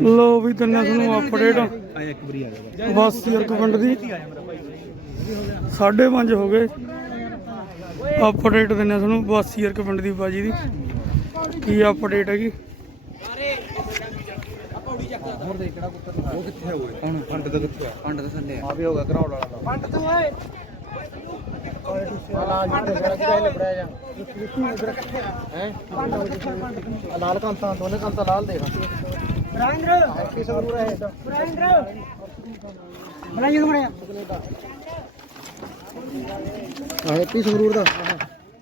ਲੋ ਵੀ ਦਿੰਨਾ ਤੁਹਾਨੂੰ ਅਪਡੇਟ ਆ ਇੱਕ ਵਾਰੀ ਆ ਜਾ ਬਸ ਯਾਰ ਪਿੰਡ ਦੀ। 5:30 ਹੋ ਗਏ। ਅਪਡੇਟ ਦਿੰਨਾ ਤੁਹਾਨੂੰ। ਬਸ ਯਾਰ ਪਿੰਡ ਦੀ ਬਾਜੀ ਦੀ। ਕੀ ਅਪਡੇਟ ਹੈਗੀ? ਹੋਰ ਦੇ ਕਿਹੜਾ ਕੁੱਤਾ ਉਹ ਕਿੱਥੇ ਹੋਏ ਹੁਣ ਫੰਡ ਦਾ ਕਿੱਥੇ ਆ ਫੰਡ ਦਾ ਥੱਲੇ ਆ ਵੀ ਹੋਗਾ ਘਰਾਉੜ ਵਾਲਾ ਦਾ ਫੰਡ ਤੂੰ ਓਏ ਲਾਲ ਕੰਤਾਂ ਦੋਨੇ ਕੰਤਾਂ ਲਾਲ ਦੇਖ। ਹੈ ਹੈਪੀ ਸੰਗਰੂਰ ਦਾ।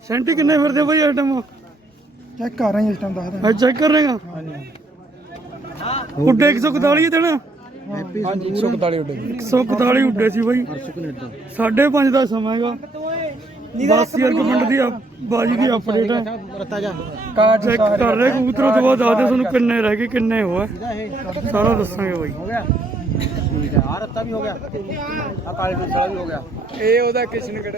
ਸੈਂਟੀ ਕਿੰਨੇ ਫਿਰਦੇ ਬਈ ਆਈਟਮ ਚੈੱਕ ਕਰ ਰਹੇ ਹਾਂ ਇਸ ਟਾਈਮ ਦੱਸਦਾ ਅੱਜ ਚੈੱਕ ਕਰ ਰੇਗਾ ਉੱਡੇ 141 ਹੀ ਦੇਣਾ ਹੈਪੀ ਹਾਂਜੀ 141 ਉੱਡੇ। 141 ਉੱਡੇ ਸੀ ਬਈ। ਹਰਸ਼ ਕੈਨੇਡਾ। 5:30 ਦਾ ਸਮਾਂ ਹੈਗਾ। ਬਸ ਯਾਰ ਪਿੰਡ ਦੀ ਬਾਜੀ ਦੀ ਅਪਡੇਟ ਹੈ ਜਾ। ਚੈੱਕ ਕਰ ਰਹੇ ਕਬੂਤਰੋਂ ਤੋਂ ਬਾਅਦ ਦੱਸਦੇ ਤੁਹਾਨੂੰ ਕਿੰਨੇ ਰਹਿ ਗਏ ਕਿੰਨੇ ਹੋਏ ਸਾਰਾ ਦੱਸਾਂਗੇ ਬਾਈ। ਹੋ ਗਿਆ। ਆ ਰੱਤਾ ਵੀ ਹੋ ਗਿਆ। ਆ ਕਾਲੇ ਵਾਲਾ ਵੀ ਹੋ ਗਿਆ। ਇਹ ਉਹਦਾ ਕਿਸ਼ਨਗੜ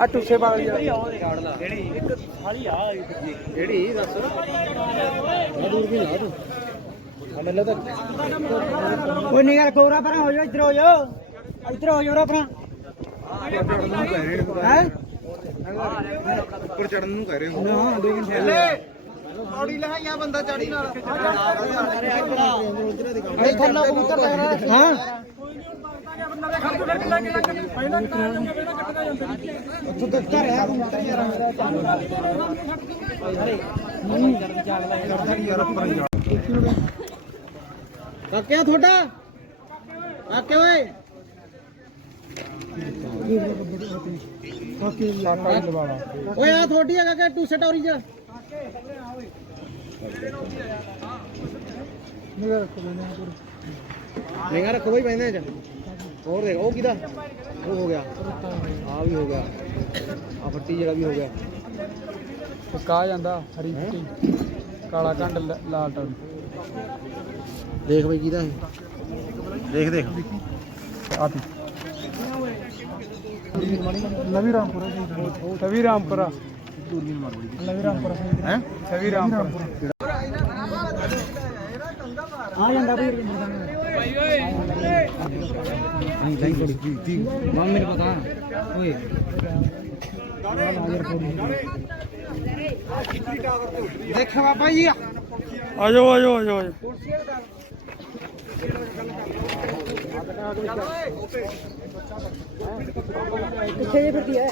ਆ ਟੁੱਸੇ ਬਾਗਲੀ ਜਿਹੜੀ ਇੱਕ ਥਾਲੀ ਆ ਜਿਹੜੀ ਦੱਸ। ਆ ਦੂਰ ਵੀ ਲਾ ਤੂੰ। ਮੈਨੂੰ ਤਾਂ ਕੋਈ ਨਹੀਂ ਯਾਰ ਕੋਰਾ ਪਰਾਂ ਹੋ ਜਾ ਇੱਧਰ ਹੋ ਜਾ ਇੱਧਰ ਹੋ ਜਾ ਪਰਾਂ ਹੈ? ਉੱਪਰ ਚੜਨ ਨੂੰ ਕਹਿ ਰਹੇ ਹੋ। ਨਾ ਮਿੰਟ। ਔੜੀ ਲਹਾਈਆ ਬੰਦਾ ਚੜੀ ਨਾਲ। ਇਹ ਥੱਲਾ ਕਬੂਤਰ ਲੈਣਾ ਹਾਂ। ਉੱਥੋਂ ਤੱਕ ਘਰ ਹੈ ਕਬੂਤਰ ਯਾਰ। ਕਾਕਿਆ ਤੁਹਾਡਾ? ਕਾਕੇ ਓਏ। ਓਏ ਆ ਤੁਹਾਡੀ ਹੈਗਾ ਕਿ ਟੂ ਸਟੋਰੀ ਚ ਨਿਗਾ ਰੱਖੋ ਬਈ ਪੈਂਦੇ ਚ। ਹੋਰ ਦੇਖ ਉਹ ਕਿਦਾ ਉਹ ਹੋ ਗਿਆ। ਆ ਵੀ ਹੋ ਗਿਆ। ਆ ਫੱਟੀ ਜਿਹੜਾ ਵੀ ਹੋ ਗਿਆ। ਕਾ ਜਾਂਦਾ? ਹਰੀ ਕਾਲਾ ਕੰਡ ਲਾਲ ਟਨ ਦੇਖ ਬਈ ਕਿਦਾ ਇਹ ਦੇਖ ਦੇਖ ਆਤੀ ਨਵੀ ਰਾਮਪੁਰਾ ਨਵੀ ਰਾਮਪੁਰਾ ਨਵੀ ਰਾਮਪੁਰਾ ਹੈ ਨਵੀ ਰਾਮਪੁਰਾ ਆ ਜਾਂਦਾ ਵੀ ਨਹੀਂ ਨਹੀਂ ਥੋੜੀ ਜੀ ਮਾਂ ਮੈਨੂੰ ਪਤਾ ਓਏ ਦੇਖੋ ਬਾਬਾ ਜੀ ਆ ਜਾਓ ਆ ਜਾਓ ਆ ਜਾਓ ਆ ਜਾਓ। ਕਿੱਥੇ ਜੇ ਫਿਰਦੀ ਹੈ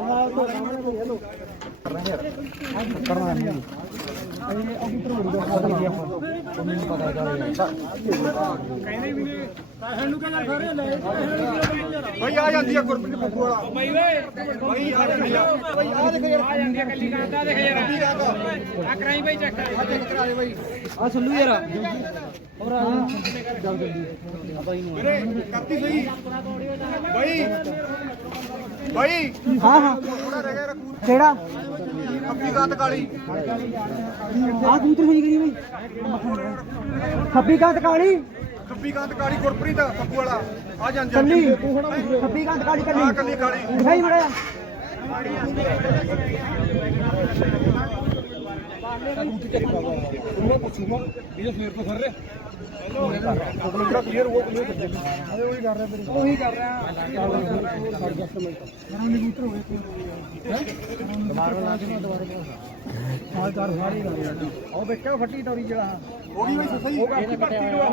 ਆਹ ਉਹ ਸਾਹਮਣੇ ਕੋਈ ਹੈ ਕਰਨਾ ਨਹੀਂ। ਇਹ ਅਭੀ ਤਰੋੜੀ ਦਾ ਪਤਾ ਨਹੀਂ ਆਪਾਂ ਮੈਨੂੰ ਪਤਾ ਭਾਈ ਆ ਜਾਂਦੀ ਆ ਗੁਰਪ੍ਰੀਤ ਬੱਬੂ ਵਾਲਾ। ਭਾਈ ਓਏ ਭਾਈ ਆ ਜਾਂਦੀ ਆ। ਭਾਈ ਆ ਦੇਖ ਯਾਰ। ਆ ਜਾਂਦੀ ਆ ਕੱਲੀ ਕਾਂਦਾ ਦੇਖ ਯਾਰ। ਆ ਕਰਾਈ ਭਾਈ ਚੈੱਕ। ਆ ਚੈੱਕ ਕਰਾ ਦੇ ਭਾਈ ਆ ਸੁੱਲੂ ਯਾਰ। ਹੋਰ ਆ। ਜਲ ਜਲਦੀ ਆ ਭਾਈ ਨੂੰ ਵੀਰੇ ਕਰਤੀ ਸਹੀ। ਭਾਈ ਭਾਈ ਹਾਂ ਹਾਂ। ਥੋੜਾ ਰਹਿ ਗਿਆ ਰਕੂਰ ਕਿਹੜਾ? ਅੱਪੀ ਕਾਤ ਕਾਲੀ। ਆ ਕਬੂਤਰ ਹੋਈ ਗਈ ਬਈ। ਖੱਬੀ ਕਾਂਤ ਕਾਲੀ। ਅੱਪੀ ਕਾਤ ਕਾਲੀ ਗੁਰਪ੍ਰੀਤ ਬੱਬੂ ਵਾਲਾ। ਆ ਆ ਕੱਲੀ। ਖੱਬੀ ਕਾਂਤ ਕਾਲੀ ਆ ਕੱਲੀ ਕੱਲੀ। ਕਾਲੀ ਦਿਖਾਈ ਮੜਿਆ ਉਹਨੂੰ ਪੁੱਛੂਗਾ ਇਹ ਫੇਰ ਤੋਂ ਫਰ ਰਿਹਾ ਕੋਲ ਕਲੀਅਰ ਹੋ ਕਲੀਅਰ ਕਰ ਦੇ ਅਰੇ ਉਹੀ ਕਰ ਰਿਹਾ ਮੇਰੇ ਉਹੀ ਕਰ ਰਿਹਾ ਉਹ ਬੈਠਾ ਫੱਟੀ ਟੋਰੀ ਜਿਹੜਾ ਹੋ ਗਈ ਬਈ ਸਹੀ ਹੋ ਗਿਆ ਪੱਟੀ ਦਵਾ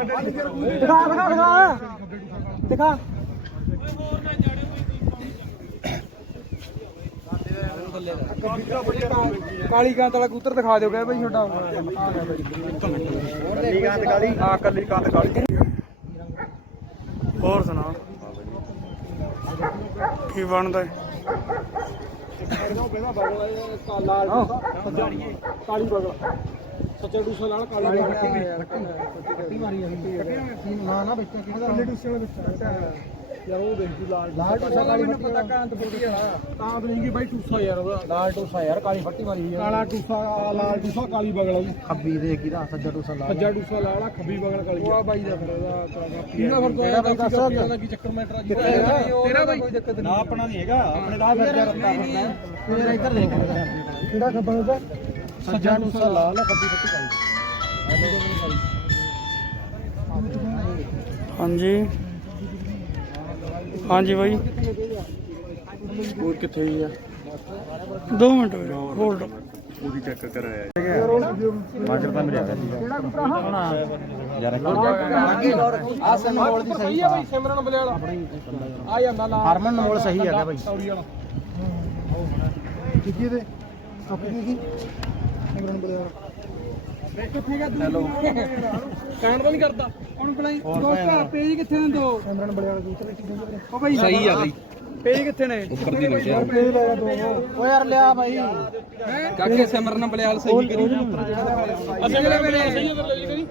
ਦਿਖਾ ਦਿਖਾ ਦਿਖਾ ਦਿਖਾ ਕਾਲੀ ਕਾਂਤ ਵਾਲਾ ਕਬੂਤਰ ਦਿਖਾ ਦਿਓ ਕਹੇ ਬਈ ਛੋਟਾ। ਕੱਲੀ ਕਾਤ ਕਾਲੀ। ਆ ਕੱਲੀ ਕਾਂਤ ਕਾਲੀ। ਹੋਰ ਸੁਣਾ। ਕੀ ਬਣਦਾ ਹੈ? ਕਾਲੀ ਬਗਲ। ਸੱਚਾ ਦੂਸਰਾ ਨਾਲ ਕਾਲੀ ਬਗਲ। ਫੱਟੀ ਮਾਰੀ ਆ। ਨਾ ਨਾ ਬੱਚਾ ਕਿਹਦਾ ਕੱਲੇ ਦੂਸਰੇ ਵਾਲਾ ਬੱਚਾ ਯਾਰ ਉਹ ਦੇਖ ਤੂੰ ਲਾਲ ਲਾਲ ਟੋਸਾ ਕਾਲੀ ਮੈਨੂੰ ਪਤਾ ਕਾਂਤ ਫੁੱਟੀ ਵਾਲਾ। ਤਾਂ ਬਲੇਂਗੀ ਬਾਈ ਟੂਸਾ ਯਾਰ ਉਹਦਾ। ਲਾਲ ਟੋਸਾ ਯਾਰ ਕਾਲੀ ਫੱਟੀ ਮਾਰੀ ਹੈ ਕਾਲਾ ਟੂਸਾ ਲਾਲ ਟੂਸਾ ਕਾਲੀ ਬਗਲ ਉਹਦੀ। ਖੱਬੀ ਦੇ ਕਿਹਦਾ ਸੱਜਾ ਟੂਸਾ ਲਾ ਸੱਜਾ ਟੂਸਾ ਲਾਲ ਆ ਖੱਬੀ ਬਗਲ ਕਾਲੀ ਉਹ ਬਾਈ ਦਾ ਫਿਰ ਉਹਦਾ ਕਿਹੜਾ ਫਿਰ ਕਿਹੜਾ ਬਾਈ ਦੱਸ ਕੀ ਚੱਕਰ ਮੈਟਰ ਤੇਰਾ ਬਾਈ? ਕੋਈ ਦਿੱਕਤ ਨਹੀਂ। ਆਪਣਾ ਨਹੀਂ ਹੈਗਾ ਆਪਣੇ ਦਾ ਫਿਰ ਰਸਤਾ ਤੇਰਾ ਇੱਧਰ ਦੇਖ। ਕਿਹੜਾ ਖੱਬਾ ਉਹਦਾ? ਸੱਜਾ ਟੂਸਾ। ਲਾਲ ਆ ਖੱਬੀ ਫੱਟੀ ਕਾਲੀ। ਹਾਂਜੀ। ਹਾਂਜੀ ਬਾਈ। ਹੋਰ ਕਿੱਥੇ ਹੀ ਆ? 2 ਮਿੰਟ ਹੋਲਡ ਉਹਦੀ ਚੈੱਕ ਕਰਾਇਆ। ਮਾਜਰ ਤਾਂ ਮੇਰੇ ਆ। ਯਾਰ ਆ ਸਨਮੋਲ ਦੀ ਸਹੀ ਆ। ਬਈ ਸਿਮਰਨ ਬਲੇਲ ਆ ਜਾਂਦਾ ਲਾ। ਹਰਮਨ ਨਮੋਲ ਸਹੀ ਹੈਗਾ ਬਾਈ। ਤੌੜੀ ਵਾਲਾ। ਕਿੱਕੀ ਦੇ ਆਪਣੀ ਕੀ? ਸਿਮਰਨ ਬਲਿਆਰ ਹੈਲੋ। ਕਾਣ ਤਾਂ ਨਹੀਂ ਕਰਦਾ। ਹੁਣ ਬਲਾਈ ਦੋਸਤ ਪੇਜ ਕਿੱਥੇ ਨੇ ਦੋ? ਸਿਮਰਨ ਬਲਿਆਰ ਦੀ ਉਹ ਬਈ ਸਹੀ ਆ ਬਈ। ਪੇਜ ਕਿੱਥੇ ਨੇ? ਉੱਪਰ ਦੀ ਨਹੀਂ ਯਾਰ ਪੇਜ ਲੈ ਜਾ ਦੋ। ਓ ਯਾਰ ਲਿਆ ਬਾਈ। ਕਾਕੇ ਸਿਮਰਨ ਬਲਿਆਲ ਸਹੀ ਕਰੀ। ਅਸੀਂ ਕਿਹੜੇ ਵੇਲੇ ਸਹੀ ਉਧਰ ਲਈ ਕਰੀ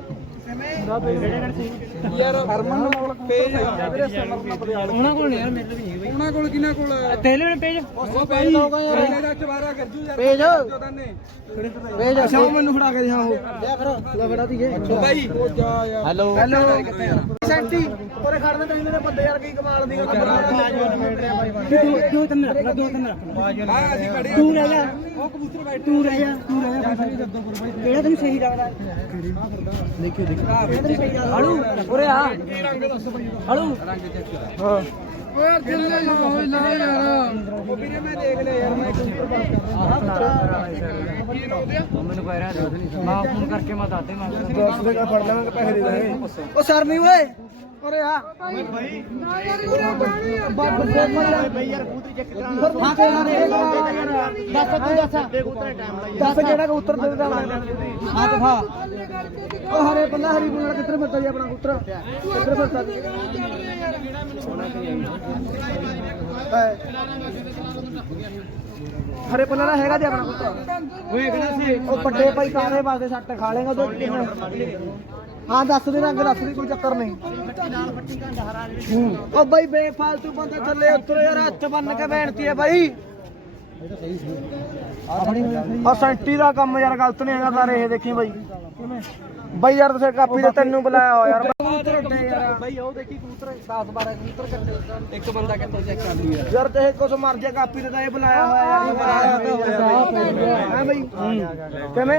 ਯਾਰ ਹਰਮਨ ਕੋਲ ਪੇਜ ਆ ਵੀਰੇ ਸਿਮਰਨ ਬਲਿਆਲ ਉਹਨਾਂ ਕੋਲ ਨਹੀਂ ਯਾਰ ਮੇਰੇ ਵੀ ਨਹੀਂ ਬਈ। ਉਹਨਾਂ ਕੋਲ ਕਿਹਨਾਂ ਕੋਲ ਤੇਲੇ ਨੇ ਪੇਜ। ਉਹ ਪੇਜ ਲੋਗਾ ਯਾਰ। ਦਾ ਚਵਾਰਾ ਗਰਜੂ ਯਾਰ। ਪੇਜ। ਪੇਜ। ਅੱਛਾ ਉਹ ਮੈਨੂੰ ਫੜਾ ਕੇ ਦੇ ਹਾਂ ਉਹ। ਜਾ ਫਿਰ। ਲੈ ਫੜਾ ਦੀਏ। ਬਾਈ। ਉਹ ਜਾ ਯਾਰ। ਹੈਲੋ। ਹੈਲੋ। ਸੈਂਟੀ। ਉਹਰੇ ਖੜਨੇ ਚਾਹੀਦੇ ਨੇ ਬੰਦੇ ਯਾਰ ਕੀ ਕਮਾਲ ਦੀ ਗੱਲ ਦੋ ਦੋ ਤਿੰਨ ਰੱਖ ਲੈ ਦੋ ਤਿੰਨ ਰੱਖ ਲੈ। ਹਾਂ ਅਸੀਂ ਖੜੇ ਤੂੰ ਰਹਿ ਜਾ। ਉਹ ਕਬੂਤਰ ਬੈਠੇ ਤੂੰ ਰਹਿ ਜਾ ਤੂੰ ਰਹਿ ਜਾ ਕਿਹੜਾ ਤੈਨੂੰ ਸਹੀ ਲੱਗਦਾ। ਦੇਖਿਓ ਦੇਖਿਓ। ਕਿਹੜਾ ਤੈਨੂੰ ਸਹੀ ਲੱਗਦਾ। ਹਲੂ ਉਰੇ ਆ। ਹਲੂ। ਹਾਂ। ਓ ਯਾਰ ਜਲਦੀ ਓਏ ਨਾ ਯਾਰ। ਉਹ ਵੀਰੇ ਮੈਂ ਦੇਖ ਲਿਆ ਯਾਰ ਮੈਂ ਮੈਨੂੰ ਕਹਿ ਰਿਹਾ ਦੱਸ ਨਹੀਂ ਮੈਂ ਫੋਨ ਕਰਕੇ ਮੈਂ ਦੱਸ ਦੇ ਮੈਂ ਦੱਸ ਦੇ ਫੜ ਲਾਂਗੇ ਪੈਸੇ ਦੇ ਦਾਂਗੇ। ਉਹ ਸਰ ਨਹੀਂ ਓਏ। ਉਰੇ ਆ। ਭਾਈ ਨਾ ਯਾਰ ਬੱਬ ਦੇ ਮੱਲਾ ਬਈ ਯਾਰ ਕਬੂਤਰ ਚੈੱਕ ਕਰਾ ਹਾਂ ਤੇ ਯਾਰ ਦੱਸ ਤੂੰ ਦੱਸ। ਦੱਸ ਕਿਹੜਾ ਕਬੂਤਰ ਦੇ ਦੇਣਾ ਹਾਂ ਦਿਖਾ। ਉਹ ਹਰੇ ਪੱਲਾ ਹਰੀ ਪੁੱਲਾ ਕਿੱਧਰ ਫਿਰਦਾ ਜੀ ਆਪਣਾ ਕਬੂਤਰ? ਕਿੱਧਰ ਫਿਰਦਾ ਹਰੇ ਪੱਲਾ ਦਾ ਹੈਗਾ ਜੀ ਆਪਣਾ ਕਬੂਤਰ? ਓਏ ਕਿਹੜਾ ਸੀ। ਉਹ ਵੱਡੇ ਭਾਈ ਕਾਲੇ ਵਾਸਤੇ ਸੱਟ ਖਾ ਲੇਗਾ ਦੋ ਹਾਂ, ਦੱਸ ਦੇ ਰੰਗ, ਦੱਸ ਦੇ, ਕੋਈ ਚੱਕਰ ਨਹੀਂ। ਹੂੰ। ਉਹ ਬਾਈ, ਬੇਫਾਲਤੂ ਬੰਦੇ ਥੱਲੇ ਉਤਰ ਯਾਰ, ਹੱਥ ਬੰਨ ਕੇ ਬੇਨਤੀ ਹੈ ਬਾਈ। ਆ ਸੈਂਟੀ ਦਾ ਕੰਮ ਯਾਰ, ਗਲਤ ਨਹੀਂ ਹੈਗਾ, ਕਰ ਇਹ ਦੇਖੀ ਬਾਈ। ਬਾਈ ਯਾਰ, ਤੁਸੀਂ ਕਾਪੀ ਤੇ ਤੈਨੂੰ ਬੁਲਾਇਆ ਹੋਇਆ ਯਾਰ। ਕਬੂਤਰ ਉੱਡੇ ਯਾਰ। ਬਾਈ ਉਹ ਦੇਖੀ ਕਬੂਤਰ 10 12 ਕਬੂਤਰ ਕੱਟੇ ਇੱਕ ਬੰਦਾ ਕਿੱਥੋਂ ਚੈੱਕ ਕਰ ਲਈ ਯਾਰ ਯਾਰ ਤੇ ਕੁਛ ਮਰ ਜਾ ਕਾਪੀ ਤੇ ਤਾਂ ਇਹ ਬੁਲਾਇਆ ਹੋਇਆ ਯਾਰ। ਹੈ ਬਈ? ਕਿਵੇਂ?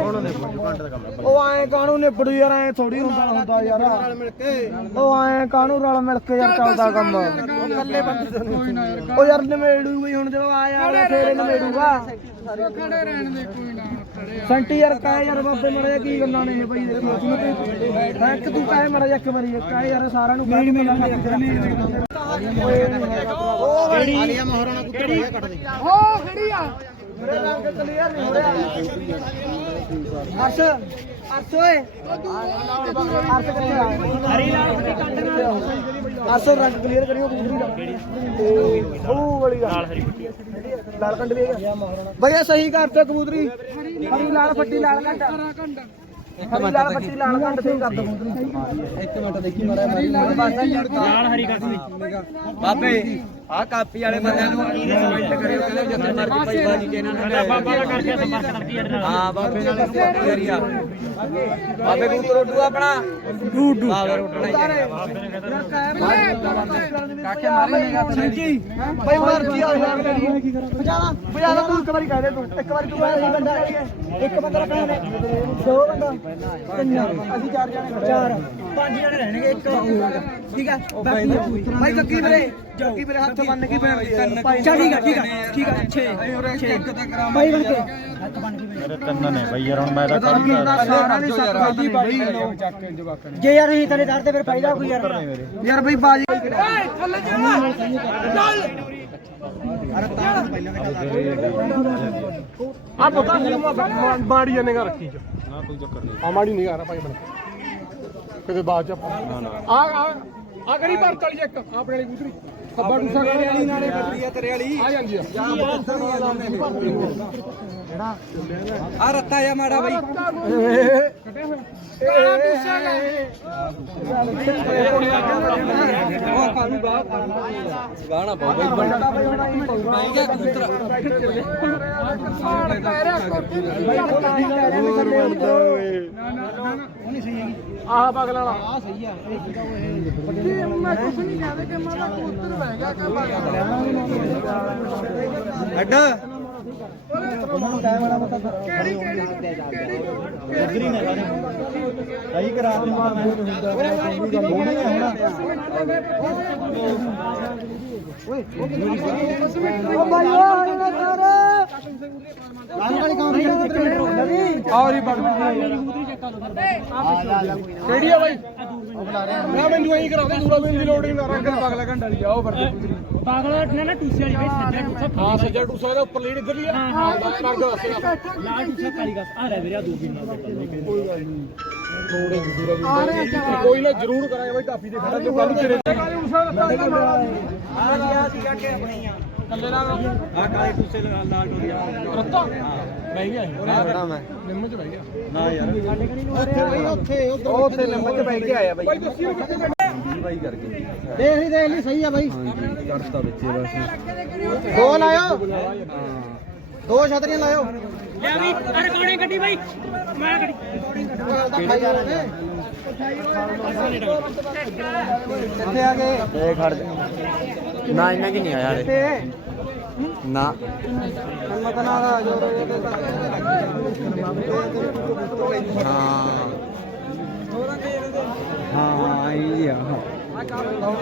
ਉਹ ਐ ਕਾਹਨੂੰ ਨਿਬੜੂ ਯਾਰ ਐ ਥੋੜੀ ਹੁੰਦਾ ਹੁੰਦਾ ਯਾਰ। ਉਹ ਐ ਕਾਹਨੂੰ ਰਲ ਮਿਲ ਕੇ ਯਾਰ ਚੱਲਦਾ ਕੰਮ? ਉਹ ਇਕੱਲੇ ਬੰਦੇ ਤੋਂ ਉਹ ਯਾਰ ਨਵੇੜੂ ਬਈ ਹੁਣ ਜਦੋਂ ਆਇਆ ਵਾਲਾ ਫੇਰ ਨਵੇੜੂਗਾ ਖੜੇ ਰਹਿਣ ਦੇ ਕੋਈ ਨਾ। ਸੰਟੀ ਯਾਰ ਕਾਹ ਯਾਰ ਬਾਬੇ ਮਰੇ ਕੀ ਗੱਲਾਂ ਨੇ ਇਹ ਬਈ ਮੈਂ ਇੱਕ ਤੂੰ ਕਾਹ ਮਰੇ ਇੱਕ ਮਰੀ ਕਾਹ ਯਾਰ ਸਾਰਿਆਂ ਨੂੰ ਕਾਹ ਮਿਲਾਂਗੇ ਉਹ ਆਲੀਆ ਮਹਾਰਾਣਾ ਕੁੱਤੇ ਕੱਟ ਦੇ ਹੋ ਖੜੀ ਆ। ਮੇਰੇ ਰੰਗ ਕਲੀਅਰ ਨਹੀਂ ਹੋ ਰਿਹਾ। ਅਰਸ਼ ਅਰਸ਼ ਓਏ। ਅਰਸ਼ ਕਿੱਥੇ ਆ? ਹਰੀ ਲਾਲ ਫੱਟੀ ਕੱਢ ਅਰਸ਼ ਰੰਗ ਕਲੀਅਰ ਕਰਿਓ ਕਬੂਤਰੀ ਦਾ। ਉਹ ਵਾਲੀ ਦਾ। ਲਾਲ ਹਰੀ ਫੱਟੀ ਲਾਲ ਕੰਡ ਵੀ ਹੈਗਾ। ਭਈਆ ਸਹੀ ਕਰਤੇ ਕਬੂਤਰੀ। ਹਰੀ ਲਾਲ ਫੱਟੀ ਲਾਲ ਕੰਡ ਹਰੀ ਲਾਲ ਫੱਟੀ ਲਾਲ ਕਰ ਦੋ ਕਬੂਤਰੀ ਇੱਕ ਮਿੰਟ ਦੇਖੀ ਮਾਰਿਆ ਲਾਲ ਹਰੀ ਲਈ ਬਾਬੇ ਆ ਕਾਪੀ ਵਾਲੇ ਬੰਦਿਆਂ ਨੂੰ ਕਮੈਂਟ ਕਰਿਓ ਕਹਿੰਦੇ ਜਿੱਥੇ ਮਰਜ਼ੀ ਭਾਈ ਬਾਜੀ ਕੇ ਇਹਨਾਂ ਨਾਲ ਬਾਬਾ ਦਾ ਕਰਕੇ ਸੰਪਰਕ ਕਰਦੀ ਹੈ ਹਾਂ ਬਾਬੇ ਨਾਲ ਸੰਪਰਕ ਕਰੀਆ ਬਾਬੇ ਨੂੰ ਰੋਡੂ ਆਪਣਾ। ਡੂਡੂ। ਬਾਬੇ ਰੋਟਣਾ ਕਾਕੇ ਮਾਰੇ ਨਹੀਂ ਸੰਜੀ ਬਈ ਮਰਜ਼ੀ ਆ ਯਾਰ ਬਜਾਣਾ ਬਜਾਣਾ ਤੂੰ ਇੱਕ ਵਾਰੀ ਕਹਿ ਦੇ ਤੂੰ। ਇੱਕ ਵਾਰੀ ਤੂੰ ਕਹਿ ਬੰਦਾ ਇੱਕ ਬੰਦਾ ਰੱਖਣਾ ਨੇ। ਦੋ ਬੰਦਾ। ਤਿੰਨ। ਅਸੀਂ ਚਾਰ ਜਣੇ ਚਾਰ। ਪੰਜ ਜਣੇ ਰਹਿਣਗੇ ਇੱਕ ਠੀਕ ਹੈ ਬਾਕੀ ਭਾਈ ਕੱਕੀ ਵੀਰੇ ਜੱਗੀ ਵੀਰੇ ਹੱਥ ਬੰਨ ਕੇ ਬੈਠ ਚੱਲ ਠੀਕ ਹੈ ਠੀਕ ਹੈ ਠੀਕ ਹੈ 6 ਇੱਕ ਤਾਂ ਕਰਾਮ ਭਾਈ ਬਣ ਕੇ ਹੱਥ ਬੰਨ ਕੇ ਮੇਰੇ ਤਿੰਨ ਨੇ ਬਈ ਯਾਰ ਹੁਣ ਮੈਂ ਤਾਂ ਅੱਗੇ ਨਾ ਸਾਰਾ ਨਹੀਂ ਸੱਤ ਬਾਜੀ ਬਾਜੀ ਚੱਕ ਕੇ ਜਵਾਕਾਂ ਨੇ। ਜੇ ਯਾਰ ਅਸੀਂ ਤੇਰੇ ਦਰ ਤੇ ਫਿਰ ਫਾਇਦਾ ਕੋਈ ਯਾਰ। ਯਾਰ ਬਈ ਬਾਜੀ ਆ ਪਤਾ ਨਹੀਂ ਮਾੜੀ ਜਨੇ ਗਾ ਰੱਖੀ ਚ ਨਾ ਕੋਈ ਚੱਕਰ ਨਹੀਂ। ਆ ਮਾੜੀ ਨਹੀਂ ਆ ਭਾਈ ਬਣ ਕਿਤੇ ਬਾਅਦ ਚ ਆ ਆ ਆ ਕਰੀ ਪਰ ਚਲੀ ਇੱਕ। ਆਪਣੇ ਵਾਲੀ ਕੂਤਰੀ ਖੱਬਾ ਟੂਸਾ ਕਰੇ। ਵਾਲੀ ਨਾਲੇ ਬੱਤੀ ਆ ਤੇਰੇ ਵਾਲੀ। ਆ ਜਾਂਦੀ ਆ। ਆ ਰੱਤਾ ਜਾ ਮਾੜਾ ਬਾਈ। ਗਾਣਾ ਬਹੁਤ ਬੰਦਾ ਬਾਈ ਗਿਆ ਕਬੂਤਰ ਆਹ ਬਗਲ ਵਾਲਾ ਆ ਸਹੀ ਆ ਮੈਂ ਕੁਛ ਨਹੀਂ ਕਹਿੰਦਾ ਕਿ ਮੈਂ ਤਾਂ ਕਬੂਤਰ ਬਹਿ ਗਿਆ ਕਿ ਬਗਲ ਅੱਡਾ ਸਹੀ ਕਰਾ ਦੇ ਔਰੀ ਬੜ ਕਿਹੜੀ ਆ ਬਾਈ? ਮੈਂ ਮੈਨੂੰ ਐਂ ਕਰਾ ਦੇ ਦੂਰਾ ਮੈਨੂੰ ਦੀ ਨਹੀਂ ਨਾ ਰੱਖ ਬਗਲਾ ਘੰਟਾ ਲਈ ਆਓ ਵਰਦੇ ਪਾਗਲਾ ਨਾ ਨਾ ਟੂਸੀ ਵਾਲੀ ਬਈ ਸੱਜਾ ਟੂਸਾ ਹਾਂ ਸੱਜਾ ਟੂਸਾ ਦਾ ਉੱਪਰ ਲੀਡ ਇੱਧਰ ਹੀ ਆ। ਕਰ ਦੋ ਦੱਸੇਗਾ ਲਾਲ ਟੂਸਾ ਕਾਲੀ ਗਾਸ ਆ ਰਿਹਾ ਵੀਰੇ ਦੋ ਕਿੰਨਾ ਕੋਈ ਨਾ ਜ਼ਰੂਰ ਕਰਾਂਗੇ ਬਾਈ ਕਾਫੀ ਦੇ ਖੜਾ ਤੇ ਕੱਲ ਤੇਰੇ ਕੱਲੇ ਨਾਲ ਆ ਕਾਲੇ ਟੂਸੇ ਦੇ ਨਾਲ ਲਾਲ ਡੋਰੀ ਆ। ਰੱਤਾ? ਬਹਿ ਗਿਆ ਨਾ ਮੈਂ ਨਿੰਮ ਚ ਬਹਿ ਗਿਆ। ਨਾ ਯਾਰ। ਉੱਥੇ ਬਈ ਉੱਥੇ ਉੱਥੇ ਨਿੰਮ ਚ ਬਹਿ ਕੇ ਆਇਆ ਬਾਈ। ਬਾਈ ਦੱਸੀ ਬਾਈ ਕਰਕੇ ਦੇਖ ਲਈ ਦੇਖ ਲਈ ਸਹੀ ਆ ਬਾਈ। ਕਰਤਾ ਬੱਚੇ ਬਸ। ਦੋ ਲਾਇਓ। ਦੋ ਛਤਰੀਆਂ ਲਾਇਓ। ਲੈ ਬਈ ਅਰੇ ਕੋਣੇ ਗੱਡੀ ਬਈ। ਮੈਂ ਗੱਡੀ ਕਿੱਥੇ ਆ ਗਏ? ਇਹ ਖੜ ਨਾ ਇਹਨਾਂ ਕੀ ਨਹੀਂ ਆਇਆ ਹਲੇ ਕਿੱਥੇ? ਨਾ। ਹਿੰਮਤ ਨਾਲ ਆ ਜੋ ਹਾਂ। ਹਾਂ ਇਹ ਆ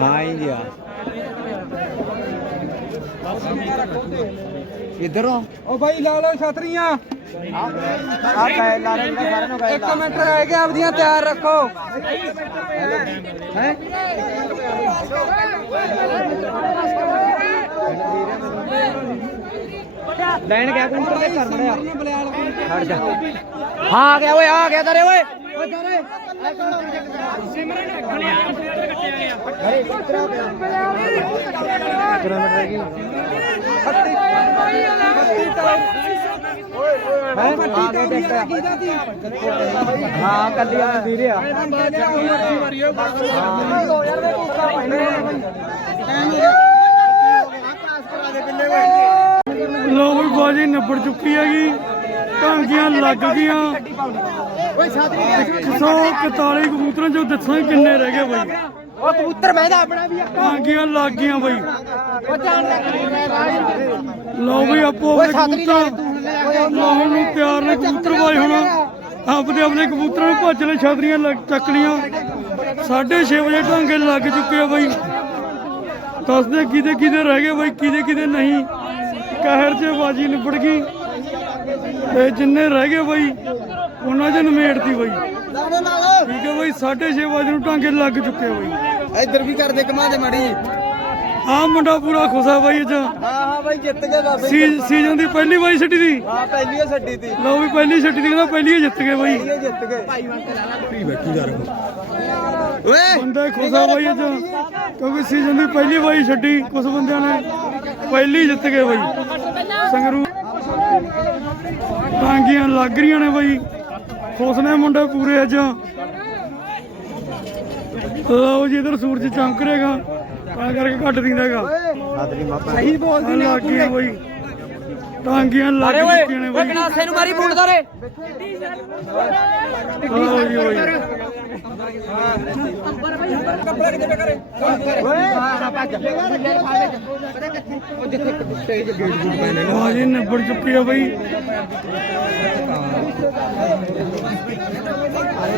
ਹਾਂ ਇਹ ਆ। ਇਧਰੋਂ? ਉਹ ਬਾਈ ਲਾ ਲਓ ਛਤਰੀਆਂ। ਆ ਕੈ ਲਾ ਨੇ ਸਾਰਿਆਂ ਨੂੰ ਇੱਕ ਮਿੰਟ ਰਹਿ ਗਿਆ ਆਪਦੀਆਂ ਤਿਆਰ ਰੱਖੋ। ਹੈ? ਲੈਣ ਗਿਆ ਕਬੂਤਰ ਦੇ ਕਰ ਮੜਿਆ ਖੜ ਜਾ ਹਾਂ ਆ ਗਿਆ ਓਏ ਆ ਗਿਆ ਤੇਰੇ ਓਏ ਸਿਮਰਨ ਬਲਿਆਲ ਬਲਿਆਲ ਕੱਟਿਆ ਗਿਆ ਹਾਂ ਕੱਲੀ ਆ ਵੀਰੇ ਆ ਲੋ ਵੀ ਬਾਜੀ ਨਿਬੜ ਚੁੱਕੀ ਹੈਗੀ ਟਾਂਗੀਆਂ ਲੱਗ ਗਈਆਂ। 141 ਕਬੂਤਰਾਂ ਚੋਂ ਦੱਸਾਂ ਕਿੰਨੇ ਰਹਿ ਗਏ ਬਾਈ। ਉਹ ਕਬੂਤਰ ਬਹਿਦਾ ਆਪਣਾ ਵੀ ਟਾਂਗੀਆਂ ਲੱਗ ਗਈਆਂ ਬਾਈ। ਲਓ ਬਈ ਆਪੋ ਆਪਣੇ ਕਬੂਤਰ। ਲਾਉਣ ਨੂੰ ਤਿਆਰ ਨੇ ਕਬੂਤਰ ਬਾਈ ਹੁਣ ਆਪਦੇ ਆਪਣੇ ਕਬੂਤਰਾਂ ਨੂੰ ਭੱਜ ਲੈ ਛਤਰੀਆਂ ਲੱਗ ਚੱਕ ਲੀਆਂ 6:30 ਵਜੇ ਢਾਂਗੇ ਲੱਗ ਚੁੱਕੇ ਆ ਬਾਈ। ਦੱਸਦੇ ਕਿਹਦੇ ਕਿਹਦੇ ਰਹਿ ਗਏ ਬਾਈ ਕਿਹਦੇ ਕਿਹਦੇ ਨਹੀਂ। ਕਹਿਰ 'ਚ ਬਾਜੀ ਨਿਬੜ ਗਈ ਤੇ ਜਿੰਨੇ ਰਹਿ ਗਏ ਬਾਈ ਉਹਨਾਂ 'ਚ ਨਿਮੇੜਤੀ ਬਾਈ। ਠੀਕ ਹੈ ਬਾਈ 6:30 ਵਜੇ ਨੂੰ ਢਾਂਗੇ ਲੱਗ ਚੁੱਕੇ ਆ ਬਾਈ। ਇੱਧਰ ਵੀ ਕਰਦੇ ਕਮਾ ਦੇ ਮਾੜੀ। ਆਹ ਮੁੰਡਾ ਪੂਰਾ ਖੁਸ਼ ਆ ਬਾਈ ਅੱਜ ਹਾਂ ਹਾਂ ਬਾਈ ਜਿੱਤ ਗਏ ਬਾਬੇ ਸੀਜ਼ਨ ਦੀ ਪਹਿਲੀ ਬਾਈ ਛੱਡੀ ਦੀ ਹਾਂ ਪਹਿਲੀ ਓ ਛੱਡੀ ਤੀ ਲਓ ਵੀ ਪਹਿਲੀ ਛੱਡੀ ਦੀ ਕਹਿੰਦਾ ਪਹਿਲੀ ਹੀ ਜਿੱਤ ਗਏ ਬਾਈ। ਜਿੱਤ ਗਏ। ਓਏ ਬੰਦੇ ਖੁਸ਼ ਆ ਬਾਈ ਅੱਜ ਕਿਉਂਕਿ ਸੀਜ਼ਨ ਦੀ ਪਹਿਲੀ ਬਾਈ ਛੱਡੀ ਕੁਝ ਬੰਦਿਆਂ ਨੇ। ਪਹਿਲੀ ਜਿੱਤ ਗਏ ਬਾਈ। ਸੰਗਰੂ। ਟਾਂਗੀਆਂ ਲੱਗ ਰਹੀਆਂ ਨੇ ਬਾਈ। ਖੁਸ਼ ਨੇ ਮੁੰਡੇ ਪੂਰੇ ਅੱਜ। ਲਓ ਜੀ ਇਧਰ ਸੂਰਜ ਚਮਕ ਰਿਹਾਗਾ ਤਾਂ ਕਰਕੇ ਘੱਟ ਦਿੰਦਾ ਹੈਗਾ। ਸਹੀ ਬੋਲਦੀ ਨੇ ਲੱਗ ਗਈਆਂ ਬਾਈ। ਟਾਂਗੀਆਂ ਲੱਗ ਚੁੱਕੀਆਂ ਨੇ ਬਾਈ। ਗਲਾਸੇ ਨੂੰ ਮਾਰੀ ਰੇ ਜੀ ਕੱਪੜਾ ਕਿੱਥੇ ਕਰੇ ਓਏ ਬਾਜੀ ਨਿਬੜ ਚੁੱਕੀ ਆ ਬਾਈ।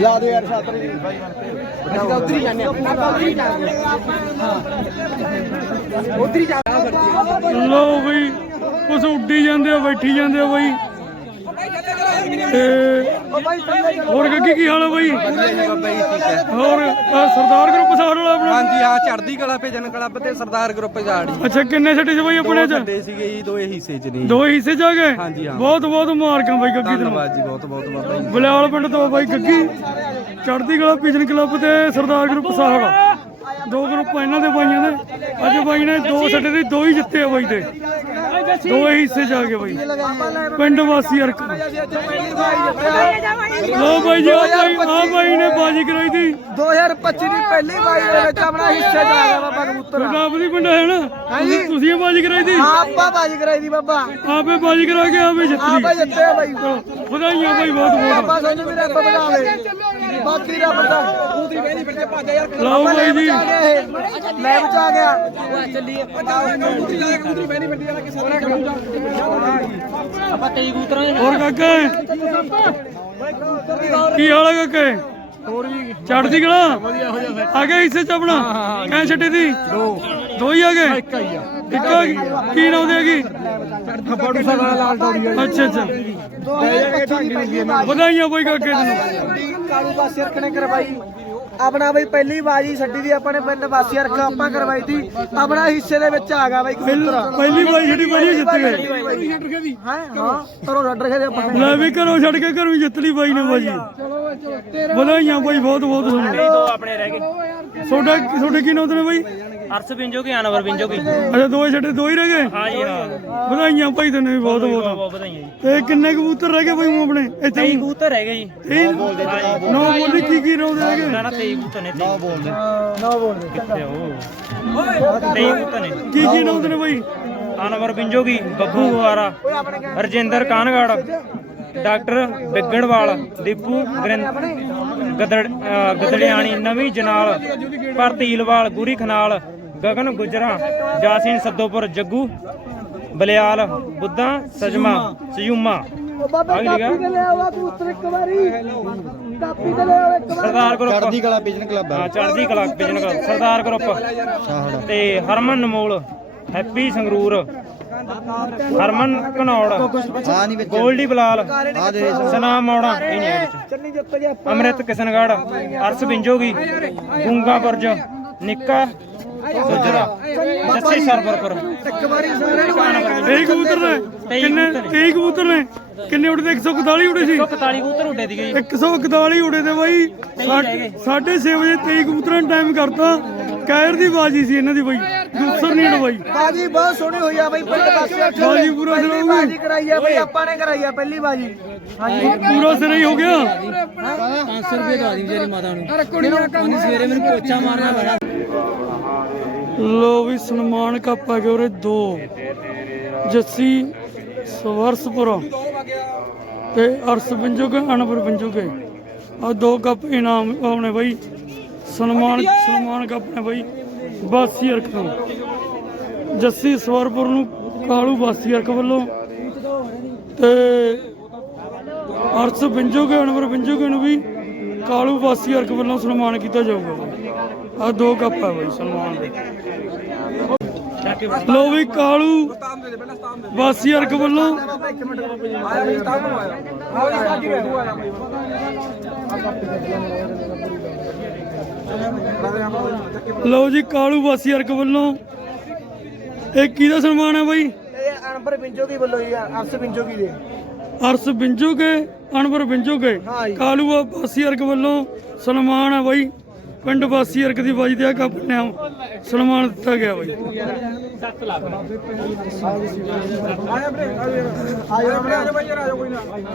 ਲਾ ਦੇ ਯਾਰ ਛਾਤਰੀ ਅਸੀਂ ਤਾਂ ਉਧਰ ਹੀ ਜਾਂਦੇ ਆ ਉਧਰ ਹੀ ਜਾਂਦੇ ਉਧਰ ਹੀ ਜਾਂਦੇ ਲਓ ਬਈ। ਕੁਛ ਉੱਡੀ ਜਾਂਦੇ ਆ ਬੈਠੀ ਜਾਂਦੇ ਆ ਬਈ। ਤੇ ਹੋਰ ਗੱਗੀ ਕੀ ਹਾਲ ਆ ਬਈ? ਹੋਰ ਸਰਦਾਰ ਗਰੁੱਪ ਸਾਰ ਵਾਲਾ ਆਪਣਾ? ਹਾਂਜੀ ਹਾਂ ਚੜਦੀ ਕਲਾ ਭੇਜਣ ਕਲੱਬ ਤੇ ਸਰਦਾਰ ਗਰੁੱਪ ਜਾੜੀ ਅੱਛਾ ਕਿੰਨੇ ਛੱਡੇ ਚ ਬਈ ਆਪਣੇ ਚ? ਵੱਡੇ ਸੀਗੇ ਜੀ ਦੋਏ ਹਿੱਸੇ ਚ ਨਹੀਂ ਦੋ ਹਿੱਸੇ ਚ ਆ ਗਏ? ਹਾਂਜੀ, ਹਾਂ। ਬਹੁਤ ਬਹੁਤ ਮੁਬਾਰਕਾਂ ਬਈ ਗੱਗੀ ਤੈਨੂੰ। ਧੰਨਵਾਦ ਜੀ ਬਹੁਤ ਬਹੁਤ ਬਾਬਾ ਜੀ। ਬਲਿਆਲ ਪਿੰਡ ਤੋਂ ਬਾਈ ਗੱਗੀ। ਚੜਦੀ ਕਲਾ ਪਿਜਨ ਕਲੱਬ ਤੇ ਸਰਦਾਰ ਗਰੁੱਪ ਸਾਹੜ ਦੋ ਗਰੁੱਪ ਇਹਨਾਂ ਦੇ ਬਾਈਆਂ ਦੇ। ਅੱਜ ਬਾਈ ਨੇ ਦੋ ਛੱਡੇ ਦੇ ਦੋ ਹੀ ਜਿੱਤੇ ਆ ਬਾਈ ਦੇ। ਦੋ ਹੀ ਹਿੱਸੇ ਜਾ ਕੇ ਬਾਈ। ਪਿੰਡ ਵਾਸੀ ਅਰਕ ਲੋ ਬਾਈ ਜੀ ਆ ਬਾਈ ਆ ਬਾਈ ਨੇ ਬਾਜੀ ਕਰਾਈ ਦੀ। 2025 ਦੀ ਪਹਿਲੀ ਵਾਰੀ ਦੇ ਵਿੱਚ ਆਪਣਾ ਹਿੱਸੇ ਜਾ ਗਿਆ ਬਾਬਾ ਕਬੂਤਰ। ਪੰਜਾਬ ਦੀ ਪਿੰਡ ਹੈ ਨਾ? ਤੁਸੀਂ- ਤੁਸੀਂ ਇਹ ਬਾਜੀ ਕਰਾਈ ਦੀ? ਆਪਾਂ ਬਾਜੀ ਕਰਾਈ ਦੀ ਬਾਬਾ। ਆਪੇ ਬਾਜੀ ਕਰਾ ਕੇ ਆਪੇ ਜਿੱਤ ਆਪਾਂ ਜਿੱਤੇ ਆ ਬਾਈ। ਵਧਾਈਆਂ ਬਾਈ ਬਹੁਤ ਬਹੁਤ। ਆਪਾਂ ਸਾਨੂੰ ਵੀ ਰੱਬ ਬਣਾਵੇ ਬਾਕੀ ਰੱਬ ਦਾ। ਕਬੂਤਰੀ ਬਹਿਣੀ ਫਿਰਦੇ ਭੱਜ ਯਾਰ ਲਓ ਬਾਈ ਜੀ। ਲੈ ਬਚਾ ਗਿਆ। ਚੱਲੀਏ। ਕਬੂਤਰੀ ਜਾ। ਕਬੂਤਰੀ ਬਹਿਣੀ ਆ ਕਿਸੇ ਆਪਾਂ ਤੇਈ ਕਬੂਤਰਾਂ ਦੇ ਹੋਰ ਕਾਕਾ। ਕੀ ਹਾਲ ਹੈ ਕਾਕਾ? ਹੋਰ ਵੀ ਚੜਦੀ ਗਲਾ ਆ ਗਿਆ ਇਸੇ ਚ ਆਪਣਾ। ਕੈਂ ਛੱਡੀ ਦੀ? ਦੋ ਦੋ ਹੀ ਆ ਗਏ? ਇੱਕ ਹੀ ਆ ਇੱਕ ਕੀ ਨਾਮ ਦੇ ਹੈਗੀ? ਫਾੜੂ ਸਾਡਾ ਲਾਲ ਡੋਰੀ ਅੱਛਾ ਅੱਛਾ। ਵਧਾਈਆਂ ਬਾਈ ਕਾਕੇ ਤੈਨੂੰ ਕਾਲੂ ਬਾਸੀ ਅਰਖ ਨੇ ਕਰਵਾਈ? ਆਪਣਾ ਬਈ ਪਹਿਲੀ ਬਾਜੀ ਛੱਡੀ ਦੀ ਆਪਾਂ ਨੇ ਪਿੰਡ ਬਾਸੀ ਅਰਖ ਆਪਾਂ ਕਰਵਾਈ ਸੀ ਆਪਣਾ ਹਿੱਸੇ ਦੇ ਵਿੱਚ ਆ ਗਿਆ ਬਈ ਕਬੂਤਰ। ਪਹਿਲੀ ਬਾਈ ਛੱਡੀ ਬੜੀ ਜਿੱਤ ਗਏ ਹਾਂ। ਹਾਂ? ਕਰੋ ਛੱਡ ਰਖੇ ਦੇ ਆਪਾਂ ਨੇ। ਲੈ ਵੀ ਘਰੋਂ ਛੱਡ ਕੇ ਘਰੋਂ ਜਿੱਤ ਲਈ ਬਾਈ ਨੇ ਬਾਜੀ ਵਧਾਈਆਂ ਬਾਈ ਬਹੁਤ ਬਹੁਤ ਤੁਹਾਨੂੰ ਦੋ ਆਪਣੇ ਰਹਿ ਗਏ। ਤੁਹਾਡਾ ਤੁਹਾਡੇ ਕੀ ਨਾਮ ਨੇ ਬਾਈ? ਅਰਸ ਬਿੰਜੋ ਕੀ ਅਨਵਰ ਬਿੰਜੋ ਕੀ? ਅੱਛਾ ਦੋ ਹੀ ਛੱਡੇ ਦੋ ਹੀ ਰਹਿ ਗਏ? ਹਾਂ ਜੀ ਹਾਂ। ਵਧਾਈਆਂ ਭਾਈ ਤੈਨੂੰ ਵੀ ਬਹੁਤ ਬਹੁਤ ਬਹੁਤ। ਵਧਾਈਆਂ ਜੀ। ਤੇ ਕਿੰਨੇ ਕਬੂਤਰ ਰਹਿ ਗਏ ਬਾਈ ਮੂੰ ਆਪਣੇ? ਇੱਥੇ ਤੇਈ ਕਬੂਤਰ ਰਹਿ ਗਏ ਜੀ। ਇਹ ਨੌ ਬੋਲੀ ਕੀ ਕੀ ਰੋਦੇ ਰਹਿ ਨਾ ਗਏ? ਨਾ ਤੇਈ ਕਬੂਤਰ ਨੇ ਤੇਈ ਬੋਲਦੇ। ਨਾ ਬੋਲਦੇ ਕਿੱਥੇ ਉਹ। ਤੇਈ ਕਬੂਤਰ ਨੇ। ਕੀ ਕੀ ਨਾਮ ਨੇ ਬਾਈ ਅਨਵਰ ਬਿੰਜੋ ਕੀ ਬੱਬੂ ਗੁਵਾਰਾ ਰਜਿੰਦਰ ਕਾਨਗੜ ਡਾਕਟਰ ਬਿੱਗੜਵਾਲ ਦੀਪੂ ਗਦੜ ਗਦੜਿਆਣੀ ਨਵੀਂ ਜਨਾਲ ਭਰਤੀਲਵਾਲ ਗੁਰੀ ਖਨਾਲ ਗਗਨ ਗੁਜਰਾ ਜਾਸੀਨ ਸੱਦੋਪੁਰ ਜੱਗੂ ਬਲਿਆਲ ਬੁੱਧਾ ਸਜਮਾ ਸਯੂਮਾ। ਉਹ ਬਾਬਾ? ਕਾਪੀ ਤੇ ਲੈ ਆਵਾ ਕਬੂਤਰ ਇੱਕ ਵਾਰੀ। ਕਾਪੀ ਤੇ ਲੈ ਆਵਾ ਇੱਕ ਵਾਰੀ। Sardar group. Chardi Kala Pigeon club ਹਾਂ ਚੜ੍ਹਦੀ ਕਲਾ ਬਿਜਨ ਕਲੱਬ, ਸਰਦਾਰ ਗਰੁੱਪ। ਤੇ ਹਰਮਨ ਨਮੋਲ ਹੈਪੀ ਸੰਗਰੂਰ ਹਰਮਨ ਘਨੌੜ ਆ ਨਹੀਂ ਵਿੱਚ। ਗੋਲਡੀ ਬਲਾਲ ਆ ਦੇ ਸਨਾਮ ਮੌੜਾ ਇਹ ਨਹੀਂ ਇਹਦੇ ਚ ਚੰਨੀ ਜਿੱਤ ਅੰਮ੍ਰਿਤ ਕਿਸ਼ਨਗੜ ਅਰਸ ਬਿੰਜੋਗੀ ਗੁੰਗਾ ਬੁਰਜ ਨਿੱਕਾ ਸੁਜਰਾ ਜੱਸੀ ਸਰਵਰਪੁਰ। ਇੱਕ ਵਾਰੀ ਸਾਰਿਆਂ ਨੂੰ ਇਹ ਕਬੂਤਰ ਨੇ। ਕਿੰਨੇ 23 ਕਬੂਤਰ ਨੇ। ਕਿੰਨੇ ਉੜੇ ਤੇ 141 ਉੜੇ ਸੀ। 41 ਕਬੂਤਰ ਉੱਡੇ ਦੀ ਗਈ 141 ਉੜੇ ਤੇ ਬਾਈ 6:30 ਵਜੇ 23 ਕਬੂਤਰਾਂ ਨੇ ਟਾਈਮ ਕਰਤਾ। ਕਾਇਰ ਦੀ ਬਾਜੀ ਸੀ ਇਹਨਾਂ ਦੀ ਬਾਈ। ਦੂਸਰ ਨਹੀਂ ਉਡਵਾਈ ਬਾਜੀ ਬਹੁਤ ਸੋਹਣੀ ਹੋਈ ਆ ਬਈ। ਬਾਸੀ ਅਰਖ ਬਾਜੀ ਪੂਰਾ ਪਹਿਲੀ ਚਲਾਊਗੀ। ਬਾਜੀ ਕਰਾਈ ਆ ਬਈ। ਆਪਾਂ ਨੇ ਕਰਾਈ ਆ ਪਹਿਲੀ ਬਾਜੀ। ਹਾਂਜੀ। ਪੂਰਾ ਸਿਰ ਹੀ ਹੋ ਗਿਆ। 500 ਰੁਪਏ ਦਵਾ ਦੀ ਵਿਚਾਰੀ ਮਾਤਾ ਨੂੰ। ਸਵੇਰੇ ਮੈਨੂੰ ਪੋਚਾ ਮਾਰਨਾ ਬੜਾ। ਲੋ ਵੀ ਸਨਮਾਨ ਕੱਪ ਆ ਗਏ ਉਰੇ ਦੋ। ਜੱਸੀ ਸਵਰਸਪੁਰਾ ਤੇ ਅਰਸ ਬਿੰਜੋਗ ਅਨਪੁਰ ਬਿੰਜੋਗ ਆ ਦੋ ਕੱਪ ਇਨਾਮ ਆਉਣੇ ਬਾਈ। ਸਨਮਾਨ ਸਨਮਾਨ ਕੱਪ ਨੇ ਬਾਈ। ਬਾਸੀ ਅਰਕ ਤੋਂ ਜੱਸੀ ਸਵਰਪੁਰ ਨੂੰ ਕਾਲੂ ਬਾਸੀ ਅਰਕ ਵੱਲੋਂ। ਤੇ ਅਰਸ ਬਿੰਜੋਗ ਅਨਪੁਰ ਬਿੰਜੋਗ ਨੂੰ ਵੀ ਕਾਲੂ ਬਾਸੀ ਅਰਕ ਵੱਲੋਂ ਸਨਮਾਨ ਕੀਤਾ ਜਾਊਗਾ। ਆ ਦੋ ਕੱਪ ਹੈ ਬਾਈ, ਸਨਮਾਨ ਦੇ। ਲੋ ਵੀ ਕਾਲੂ ਵਾਸੀ ਅਰਕ ਵੱਲੋਂ। ਲੋ ਜੀ ਕਾਲੂ ਵਾਸੀ ਅਰਕ ਵੱਲੋਂ। ਇਹ ਕਿਹਦਾ ਸਨਮਾਨ ਹੈ ਬਾਈ? ਇਹ ਅਨਪਰ ਬਿੰਜੋਗੀ ਵੱਲੋਂ ਹੀ ਅਰਸ ਬਿੰਜੋਗੀ ਦੇ ਅਰਸ ਬਿੰਜੋ ਕੇ ਅਨਵਰ ਬਿੰਜੋ ਕੇ। ਹਾਂ ਜੀ। ਕਾਲੂ ਵਾਸੀ ਅਰਕ ਵੱਲੋਂ ਸਨਮਾਨ ਹੈ ਬਾਈ। ਪਿੰਡ ਵਾਸੀ ਅਰਕ ਦੀ ਬਾਈ ਦੇ ਆ ਕੱਪ ਨੇ ਸਨਮਾਨ ਦਿੱਤਾ ਗਿਆ ਬਾਈ।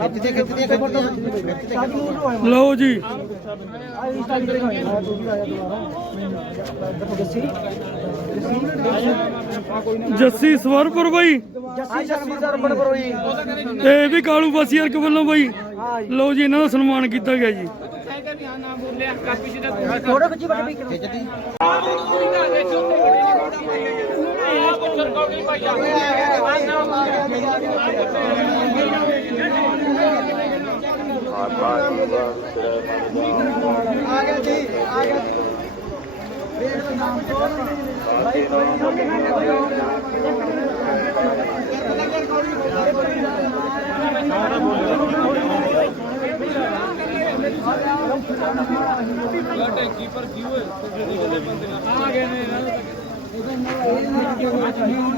ਖਿੱਚਦੇ ਖਿੱਚਦੇ ਖਿੱਚਦੇ ਲਓ ਜੀ। ਜੱਸੀ ਸਵਰਪੁਰ ਬਾਈ। ਜੱਸੀ ਜੱਸੀ ਸਰ ਬੜ ਬਰੋਈ ਤੇ ਇਹ ਵੀ ਕਾਲੂ ਵਾਸੀ ਵੱਲੋਂ ਬਾਈ। ਲਓ ਜੀ, ਇਹਨਾਂ ਦਾ ਸਨਮਾਨ ਕੀਤਾ ਗਿਆ ਜੀ। ਫੋਟੋ ਖਿੱਚੀ ਬੜੀ ਵੀ ਖਿੱਚਦੀ ਆ ਗਿਆ ਜੀ ਆ ਗਿਆ ਰੇਟ ਦਾ ਨਾਮ ਕੋਣ ਭਾਈ ਕੋਈ ਨਾਮ ਨਹੀਂ ਤੁਹਾਡੇ ਕੀਪਰ ਕੀ ਹੋਏ ਜਿਹੜੇ ਜਿਹੜੇ ਬੰਦੇ ਆ ਗਏ ਨੇ ਇਹਨਾਂ ਦੇ ਉਹਦਾ ਨਾਲ ਇਹ ਨਾ ਕਿ ਉਹ ਨਹੀਂ ਹੋਣ